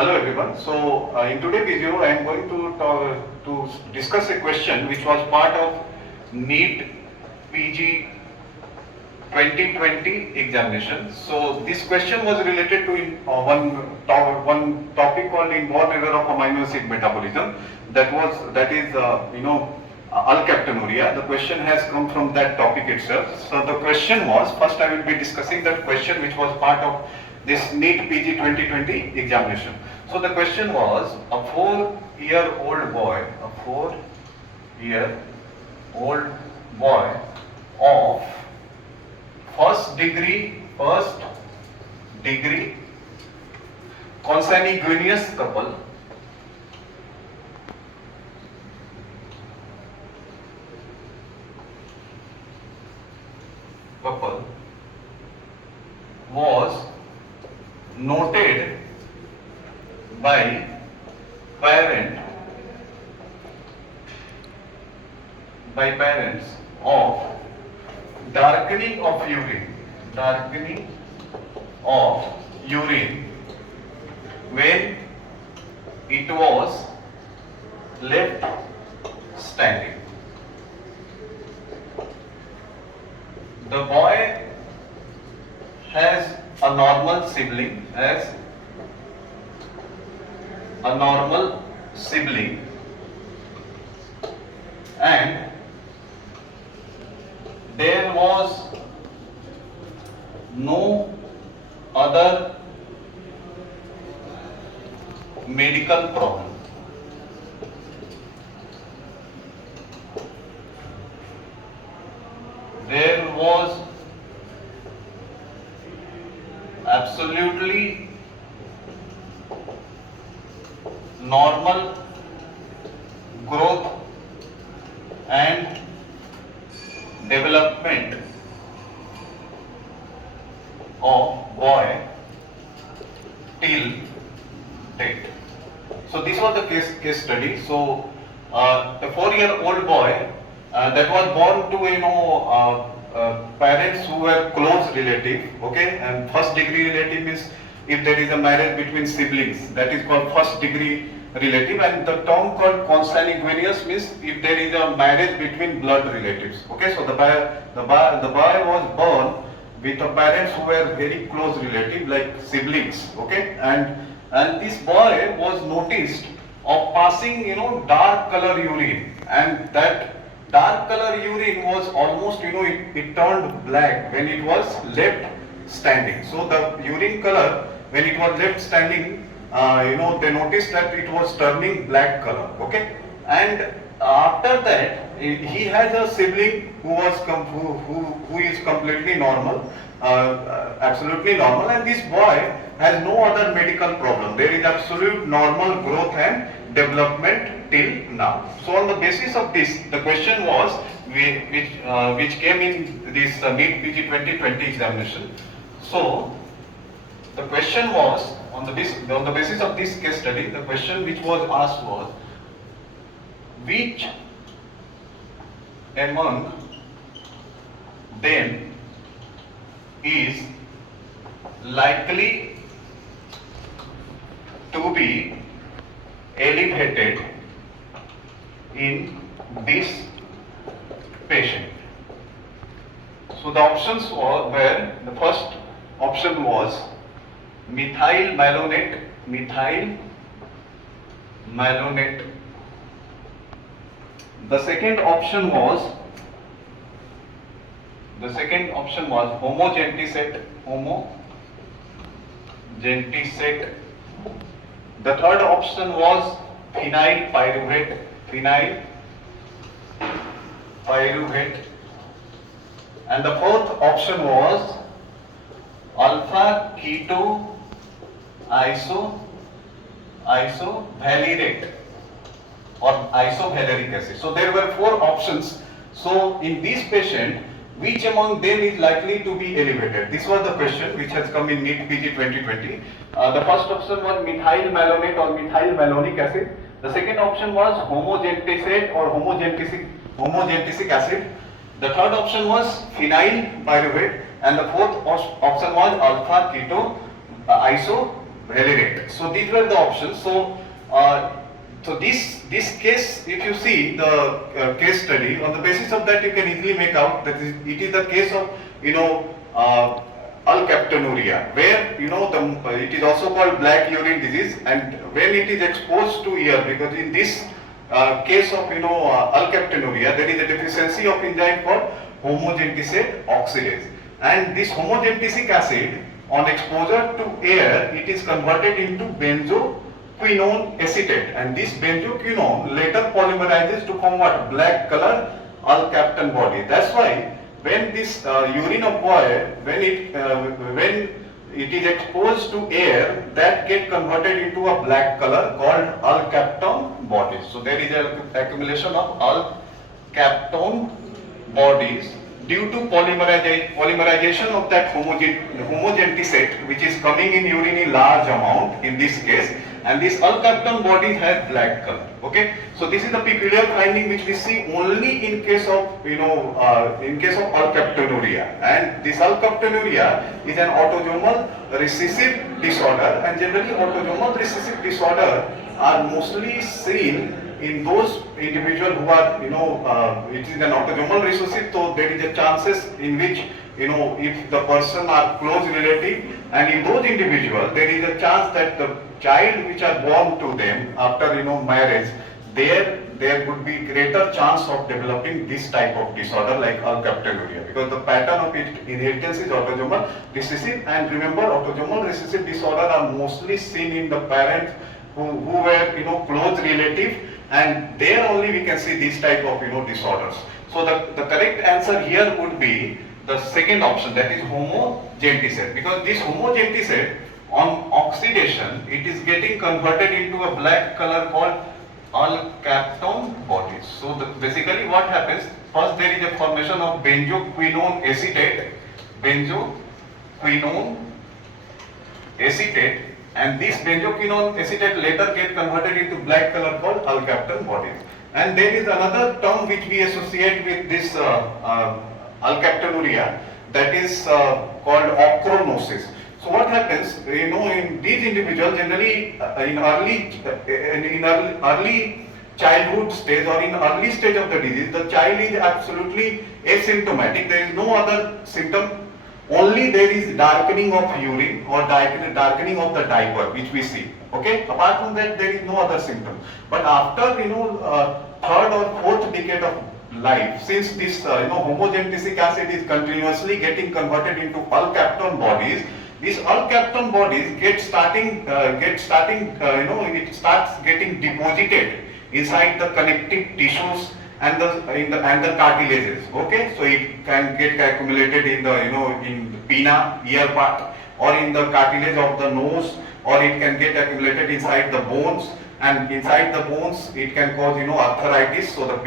Hello everyone. So in today's video I am going to discuss a question which was part of Neet PG 2020 examination. So this question was related to one topic called inborn error of amino acid metabolism. That is Alkaptonuria. The question has come from that topic itself. So the question was, first I will be discussing that question which was part of this Neet PG 2020 examination. So the question was, a 4-year-old boy, of first degree consanguineous couple was noted by parents of darkening of urine when it was left standing. The boy has a normal sibling, and there was no other medical problem. There was absolutely normal growth and development of boy till date. So this was the case study. So the 4-year-old boy that was born to parents who were close relative, okay, and first degree relative means if there is a marriage between siblings, that is called first degree relative, and the term called consanguineous means if there is a marriage between blood relatives. Okay, so the boy was born with the parents who were very close relative, like siblings. Okay, and this boy was noticed of passing dark color urine, and that dark color urine was almost it turned black when it was left standing. So the urine color when it was left standing, they noticed that it was turning black color. Okay, and after that he has a sibling who is completely normal, absolutely normal, and this boy has no other medical problem. There is absolute normal growth and development till now. So on the basis of this, the question was which came in this Neet PG 2020 examination. So the question was on the basis of this case study, the question which was asked was, which among them is likely to be elevated in this patient? So the options were, the first option was methyl malonate. The second option was homogentisate. The third option was phenyl pyruvate, and the fourth option was alpha keto isovaleric or isovaleric acid. So there were 4 options. So in this patient, which among them is likely to be elevated? This was the question which has come in Neet PG 2020. The first option was methyl malonate or methyl malonic acid. The second option was homogentisate or homogentisic acid. The third option was phenyl pyruvate, and the fourth option was alpha keto valerate. So these were the options. So this case, if you see the case study, on the basis of that you can easily make out that it is the case of Alkaptonuria, where it is also called black urine disease, and when it is exposed to air, because in this case of Alkaptonuria, there is a deficiency of enzyme called HOMOGENTISATE oxidase, and this homogentisic acid on exposure to air, it is converted into benzoquinone acetate, and this benzoquinone later polymerizes to form what? Black color alkapton body. That's why when this urine of boy, when it is exposed to air, that get converted into a black color called alkaptone bodies. So there is an accumulation of alkaptone bodies due to polymerization of that homogentisate, which is coming in urine in large amount in this case, and this alkaptone bodies have black color. Okay, so this is the peculiar finding which we see only in case of Alkaptonuria, and this Alkaptonuria is an autosomal recessive disorder, and generally autosomal recessive disorder are mostly seen in those individuals who are it is an autosomal recessive, so there is a chances in which if the person are close relative, and in those individuals there is a chance that the child which are born to them after marriage, there would be greater chance of developing this type of disorder like Alkaptonuria, because the pattern of inheritance is autosomal recessive, and remember autosomal recessive disorder are mostly seen in the parents who were close relative, and there only we can see this type of disorders. So the correct answer here would be the second option, that is homogentisate, because this homogentisate on oxidation, it is getting converted into a black color called alkaptone bodies. So basically what happens, first there is a formation of benzoquinone acetate, and this benzoquinone acetate later get converted into black color called alkaptone bodies. And there is another term which we associate with this Alkaptonuria, that is called ochronosis. So what happens, in these individuals generally in early childhood stage or in early stage of the disease, the child is absolutely asymptomatic. There is no other symptom. Only there is darkening of urine or darkening of the diaper which we see. Okay. Apart from that, there is no other symptom. But after third or fourth decade of life, since this homogentisic acid is continuously getting converted into alkaptone bodies, these alkaptone bodies it starts getting deposited inside the connective tissues and the cartilages. Okay, so it can get accumulated in the in the pinna, ear part, or in the cartilage of the nose, or it can get accumulated inside the bones, and inside the bones it can cause arthritis. So the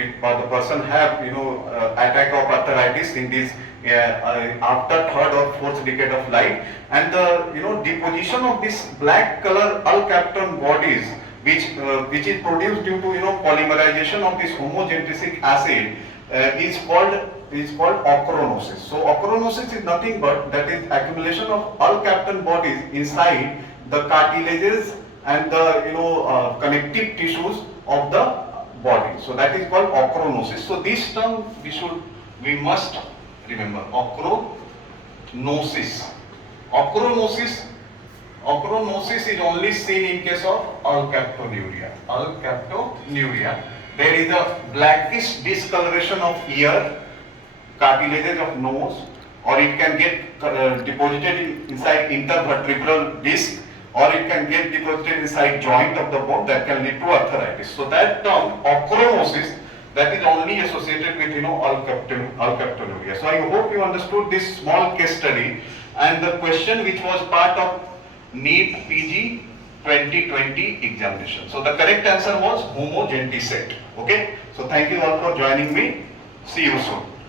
person have attack of arthritis in this after third or fourth decade of life, and the deposition of this black color alkaptone bodies which is produced due to polymerization of this homogentisic acid is called ochronosis. So ochronosis is nothing but that is accumulation of alkaptone bodies inside the cartilages and the connective tissues of the body. So that is called ochronosis. So this term we must remember, ochronosis. Ochronosis is only seen in case of Alkaptonuria. There is a blackish discoloration of ear, cartilages of nose, or it can get deposited inside intervertebral disc, or it can get deposited inside joint of the bone that can lead to arthritis. So that term ochronosis, that is only associated with Alkaptonuria. So I hope you understood this small case study and the question which was part of Neet PG 2020 examination. So the correct answer was homogentisate. Okay. So thank you all for joining me. See you soon.